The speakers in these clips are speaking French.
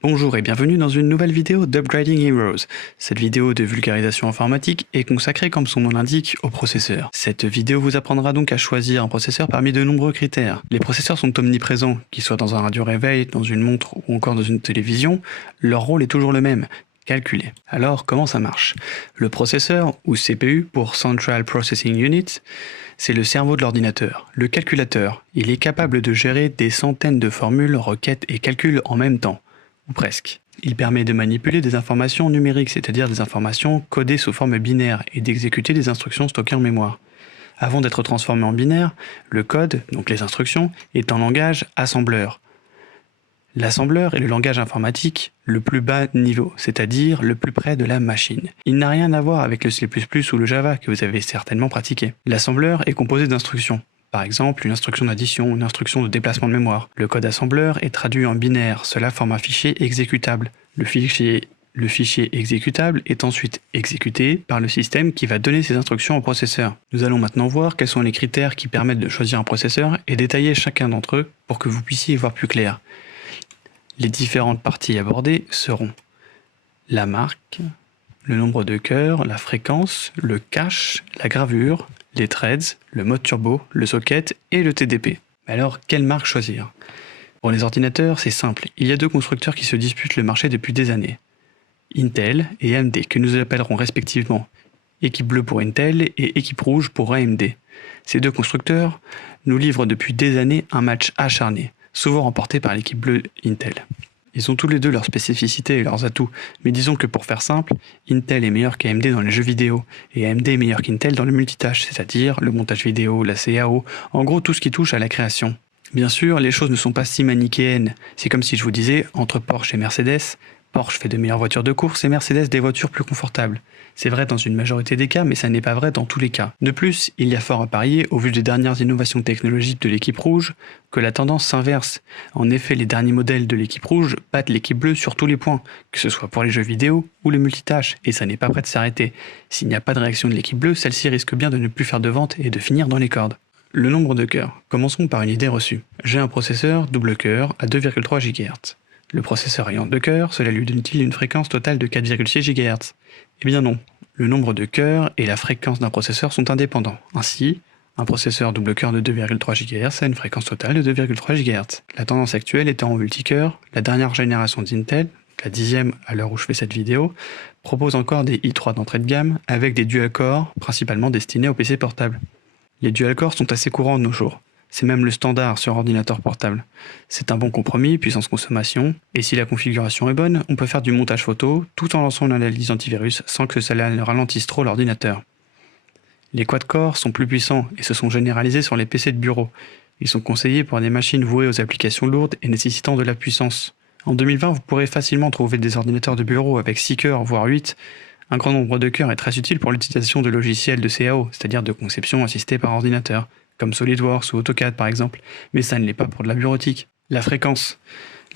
Bonjour et bienvenue dans une nouvelle vidéo d'Upgrading Heroes. Cette vidéo de vulgarisation informatique est consacrée, comme son nom l'indique, au processeur. Cette vidéo vous apprendra donc à choisir un processeur parmi de nombreux critères. Les processeurs sont omniprésents, qu'ils soient dans un radio-réveil, dans une montre ou encore dans une télévision, leur rôle est toujours le même, calculer. Alors comment ça marche? Le processeur, ou CPU pour Central Processing Unit, c'est le cerveau de l'ordinateur, le calculateur. Il est capable de gérer des centaines de formules, requêtes et calculs en même temps. Ou presque. Il permet de manipuler des informations numériques, c'est-à-dire des informations codées sous forme binaire, et d'exécuter des instructions stockées en mémoire. Avant d'être transformé en binaire, le code, donc les instructions, est en langage assembleur. L'assembleur est le langage informatique le plus bas niveau, c'est-à-dire le plus près de la machine. Il n'a rien à voir avec le C++ ou le Java que vous avez certainement pratiqué. L'assembleur est composé d'instructions. Par exemple, une instruction d'addition, une instruction de déplacement de mémoire. Le code assembleur est traduit en binaire, cela forme un fichier exécutable. Le fichier exécutable est ensuite exécuté par le système qui va donner ces instructions au processeur. Nous allons maintenant voir quels sont les critères qui permettent de choisir un processeur et détailler chacun d'entre eux pour que vous puissiez y voir plus clair. Les différentes parties abordées seront la marque, le nombre de cœurs, la fréquence, le cache, la gravure, les threads, le mode turbo, le socket et le TDP. Mais alors, quelle marque choisir? Pour les ordinateurs, c'est simple. Il y a deux constructeurs qui se disputent le marché depuis des années. Intel et AMD, que nous appellerons respectivement équipe bleue pour Intel et équipe rouge pour AMD. Ces deux constructeurs nous livrent depuis des années un match acharné, souvent remporté par l'équipe bleue Intel. Ils ont tous les deux leurs spécificités et leurs atouts, mais disons que pour faire simple, Intel est meilleur qu'AMD dans les jeux vidéo, et AMD est meilleur qu'Intel dans le multitâche, c'est-à-dire le montage vidéo, la CAO, en gros tout ce qui touche à la création. Bien sûr, les choses ne sont pas si manichéennes, c'est comme si je vous disais, entre Porsche et Mercedes, Porsche fait de meilleures voitures de course et Mercedes des voitures plus confortables. C'est vrai dans une majorité des cas, mais ça n'est pas vrai dans tous les cas. De plus, il y a fort à parier, au vu des dernières innovations technologiques de l'équipe rouge, que la tendance s'inverse. En effet, les derniers modèles de l'équipe rouge battent l'équipe bleue sur tous les points, que ce soit pour les jeux vidéo ou les multitâches, et ça n'est pas prêt de s'arrêter. S'il n'y a pas de réaction de l'équipe bleue, celle-ci risque bien de ne plus faire de vente et de finir dans les cordes. Le nombre de cœurs. Commençons par une idée reçue. J'ai un processeur double cœur à 2,3 GHz. Le processeur ayant 2 cœurs, cela lui donne-t-il une fréquence totale de 4,6 GHz? Eh bien non. Le nombre de cœurs et la fréquence d'un processeur sont indépendants. Ainsi, un processeur double cœur de 2,3 GHz a une fréquence totale de 2,3 GHz. La tendance actuelle étant en multicœur, la dernière génération d'Intel, la 10e à l'heure où je fais cette vidéo, propose encore des i3 d'entrée de gamme avec des dual-core, principalement destinés aux PC portables. Les dual-core sont assez courants de nos jours. C'est même le standard sur ordinateur portable. C'est un bon compromis, puissance consommation, et si la configuration est bonne, on peut faire du montage photo tout en lançant une analyse antivirus sans que cela ne ralentisse trop l'ordinateur. Les quad-core sont plus puissants et se sont généralisés sur les PC de bureau. Ils sont conseillés pour des machines vouées aux applications lourdes et nécessitant de la puissance. En 2020, vous pourrez facilement trouver des ordinateurs de bureau avec 6 cœurs, voire 8. Un grand nombre de cœurs est très utile pour l'utilisation de logiciels de CAO, c'est-à-dire de conception assistée par ordinateur, comme SolidWorks ou AutoCAD par exemple, mais ça ne l'est pas pour de la bureautique. La fréquence.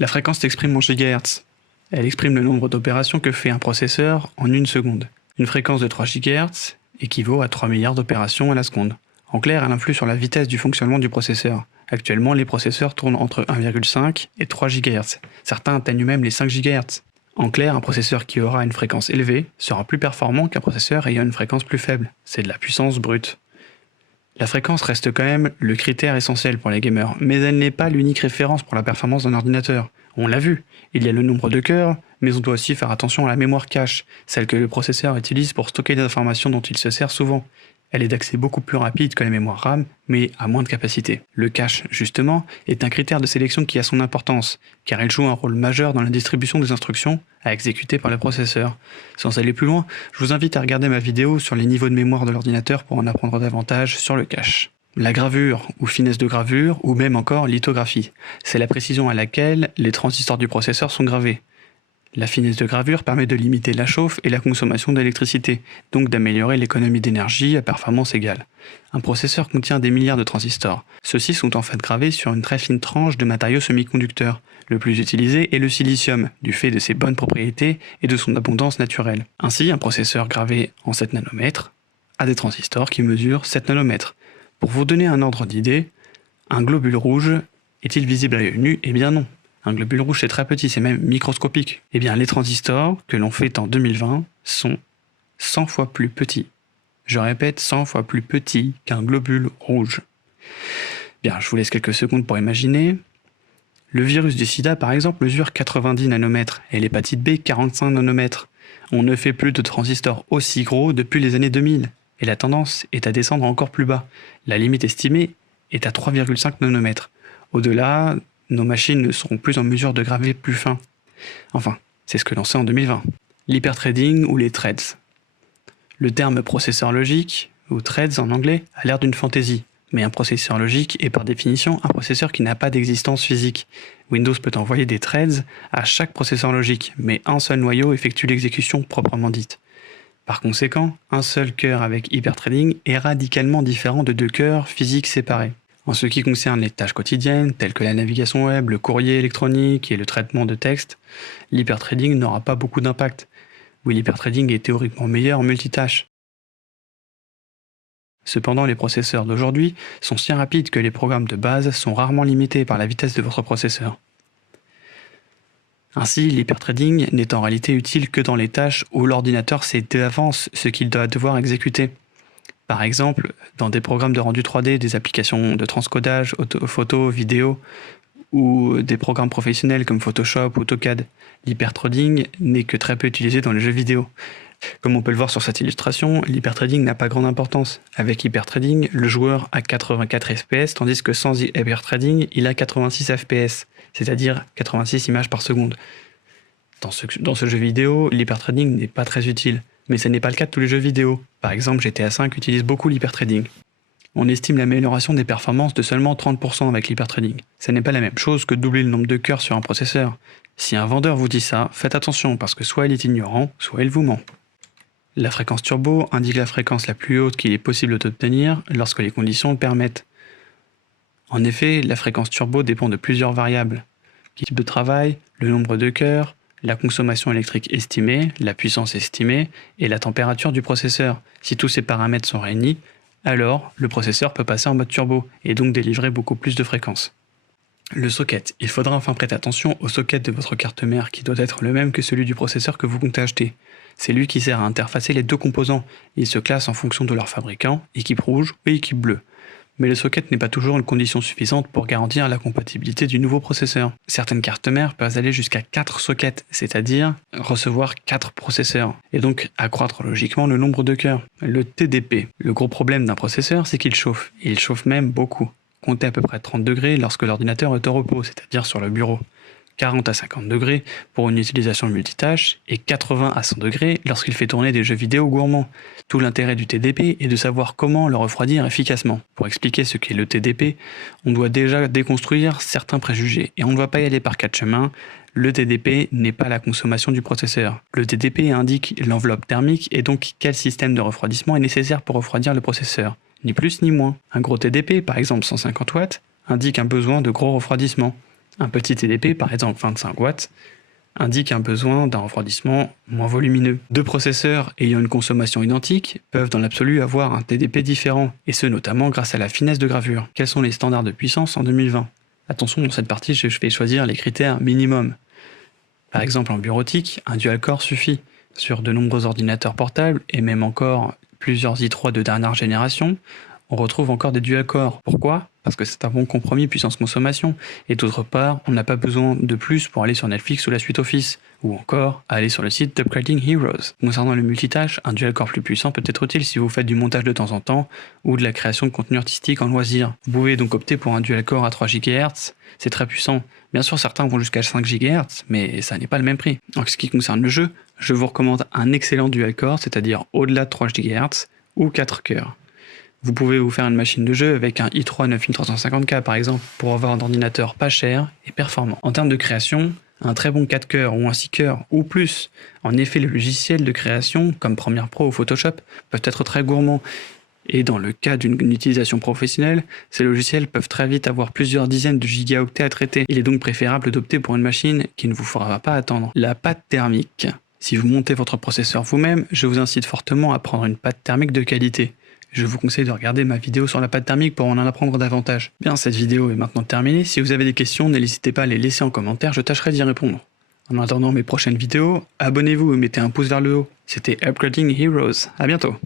La fréquence s'exprime en gigahertz. Elle exprime le nombre d'opérations que fait un processeur en une seconde. Une fréquence de 3 GHz équivaut à 3 milliards d'opérations à la seconde. En clair, elle influe sur la vitesse du fonctionnement du processeur. Actuellement, les processeurs tournent entre 1,5 et 3 GHz. Certains atteignent même les 5 GHz. En clair, un processeur qui aura une fréquence élevée sera plus performant qu'un processeur ayant une fréquence plus faible. C'est de la puissance brute. La fréquence reste quand même le critère essentiel pour les gamers, mais elle n'est pas l'unique référence pour la performance d'un ordinateur. On l'a vu, il y a le nombre de cœurs, mais on doit aussi faire attention à la mémoire cache, celle que le processeur utilise pour stocker les informations dont il se sert souvent. Elle est d'accès beaucoup plus rapide que la mémoire RAM, mais à moins de capacité. Le cache, justement, est un critère de sélection qui a son importance, car il joue un rôle majeur dans la distribution des instructions à exécuter par le processeur. Sans aller plus loin, je vous invite à regarder ma vidéo sur les niveaux de mémoire de l'ordinateur pour en apprendre davantage sur le cache. La gravure, ou finesse de gravure, ou même encore lithographie, c'est la précision à laquelle les transistors du processeur sont gravés. La finesse de gravure permet de limiter la chauffe et la consommation d'électricité, donc d'améliorer l'économie d'énergie à performance égale. Un processeur contient des milliards de transistors. Ceux-ci sont en fait gravés sur une très fine tranche de matériaux semi-conducteurs. Le plus utilisé est le silicium, du fait de ses bonnes propriétés et de son abondance naturelle. Ainsi, un processeur gravé en 7 nanomètres a des transistors qui mesurent 7 nanomètres. Pour vous donner un ordre d'idée, un globule rouge est-il visible à l'œil nu? Eh bien non. Un globule rouge, c'est très petit, c'est même microscopique. Eh bien, les transistors que l'on fait en 2020 sont 100 fois plus petits. Je répète, 100 fois plus petits qu'un globule rouge. Bien, je vous laisse quelques secondes pour imaginer. Le virus du sida, par exemple, mesure 90 nanomètres et l'hépatite B 45 nanomètres. On ne fait plus de transistors aussi gros depuis les années 2000 et la tendance est à descendre encore plus bas. La limite estimée est à 3,5 nanomètres. Au-delà, nos machines ne seront plus en mesure de graver plus fin. Enfin, c'est ce que l'on sait en 2020. L'hyperthreading ou les threads. Le terme processeur logique, ou threads en anglais, a l'air d'une fantaisie. Mais un processeur logique est par définition un processeur qui n'a pas d'existence physique. Windows peut envoyer des threads à chaque processeur logique, mais un seul noyau effectue l'exécution proprement dite. Par conséquent, un seul cœur avec hyperthreading est radicalement différent de deux cœurs physiques séparés. En ce qui concerne les tâches quotidiennes, telles que la navigation web, le courrier électronique et le traitement de texte, l'hyperthreading n'aura pas beaucoup d'impact. Oui, l'hyperthreading est théoriquement meilleur en multitâche. Cependant, les processeurs d'aujourd'hui sont si rapides que les programmes de base sont rarement limités par la vitesse de votre processeur. Ainsi, l'hyperthreading n'est en réalité utile que dans les tâches où l'ordinateur sait d'avance ce qu'il doit devoir exécuter. Par exemple, dans des programmes de rendu 3D, des applications de transcodage, photo, vidéo, ou des programmes professionnels comme Photoshop ou AutoCAD. L'hyperthreading n'est que très peu utilisé dans les jeux vidéo. Comme on peut le voir sur cette illustration, l'hyperthreading n'a pas grande importance. Avec hyperthreading, le joueur a 84 FPS, tandis que sans hyperthreading, il a 86 FPS, c'est-à-dire 86 images par seconde. Dans ce jeu vidéo, l'hyperthreading n'est pas très utile, mais ce n'est pas le cas de tous les jeux vidéo. Par exemple, GTA V utilise beaucoup l'hyperthreading. On estime l'amélioration des performances de seulement 30% avec l'hyperthreading. Ce n'est pas la même chose que doubler le nombre de cœurs sur un processeur. Si un vendeur vous dit ça, faites attention parce que soit il est ignorant, soit il vous ment. La fréquence turbo indique la fréquence la plus haute qu'il est possible d'obtenir lorsque les conditions le permettent. En effet, la fréquence turbo dépend de plusieurs variables. Le type de travail, le nombre de cœurs, la consommation électrique estimée, la puissance estimée et la température du processeur. Si tous ces paramètres sont réunis, alors le processeur peut passer en mode turbo et donc délivrer beaucoup plus de fréquences. Le socket. Il faudra enfin prêter attention au socket de votre carte mère qui doit être le même que celui du processeur que vous comptez acheter. C'est lui qui sert à interfacer les deux composants. Il se classe en fonction de leur fabricant, équipe rouge ou équipe bleue. Mais le socket n'est pas toujours une condition suffisante pour garantir la compatibilité du nouveau processeur. Certaines cartes mères peuvent aller jusqu'à 4 sockets, c'est-à-dire recevoir 4 processeurs, et donc accroître logiquement le nombre de cœurs. Le TDP. Le gros problème d'un processeur, c'est qu'il chauffe. Il chauffe même beaucoup. Comptez à peu près 30 degrés lorsque l'ordinateur est au repos, c'est-à-dire sur le bureau. 40 à 50 degrés pour une utilisation multitâche et 80 à 100 degrés lorsqu'il fait tourner des jeux vidéo gourmands. Tout l'intérêt du TDP est de savoir comment le refroidir efficacement. Pour expliquer ce qu'est le TDP, on doit déjà déconstruire certains préjugés et on ne va pas y aller par quatre chemins. Le TDP n'est pas la consommation du processeur. Le TDP indique l'enveloppe thermique et donc quel système de refroidissement est nécessaire pour refroidir le processeur. Ni plus ni moins. Un gros TDP, par exemple 150 watts, indique un besoin de gros refroidissement. Un petit TDP, par exemple 25 watts, indique un besoin d'un refroidissement moins volumineux. Deux processeurs ayant une consommation identique peuvent dans l'absolu avoir un TDP différent, et ce notamment grâce à la finesse de gravure. Quels sont les standards de puissance en 2020 ? Attention, dans cette partie, je vais choisir les critères minimum. Par exemple, en bureautique, un dual-core suffit. Sur de nombreux ordinateurs portables, et même encore plusieurs i3 de dernière génération, on retrouve encore des dual-core. Pourquoi ? Parce que c'est un bon compromis puissance-consommation, et d'autre part, on n'a pas besoin de plus pour aller sur Netflix ou la suite Office, ou encore aller sur le site d'Upgrading Heroes. Concernant le multitâche, un dual-core plus puissant peut être utile si vous faites du montage de temps en temps, ou de la création de contenu artistique en loisir. Vous pouvez donc opter pour un dual-core à 3 GHz, c'est très puissant. Bien sûr, certains vont jusqu'à 5 GHz, mais ça n'est pas le même prix. En ce qui concerne le jeu, je vous recommande un excellent dual-core, c'est-à-dire au-delà de 3 GHz, ou 4 cœurs. Vous pouvez vous faire une machine de jeu avec un i3 9350K par exemple pour avoir un ordinateur pas cher et performant. En termes de création, un très bon 4 cœurs ou un 6 cœurs ou plus. En effet, les logiciels de création comme Premiere Pro ou Photoshop peuvent être très gourmands. Et dans le cas d'une utilisation professionnelle, ces logiciels peuvent très vite avoir plusieurs dizaines de gigaoctets à traiter. Il est donc préférable d'opter pour une machine qui ne vous fera pas attendre. La pâte thermique. Si vous montez votre processeur vous-même, je vous incite fortement à prendre une pâte thermique de qualité. Je vous conseille de regarder ma vidéo sur la pâte thermique pour en apprendre davantage. Bien, cette vidéo est maintenant terminée. Si vous avez des questions, n'hésitez pas à les laisser en commentaire, je tâcherai d'y répondre. En attendant mes prochaines vidéos, abonnez-vous et mettez un pouce vers le haut. C'était Upgrading Heroes. À bientôt.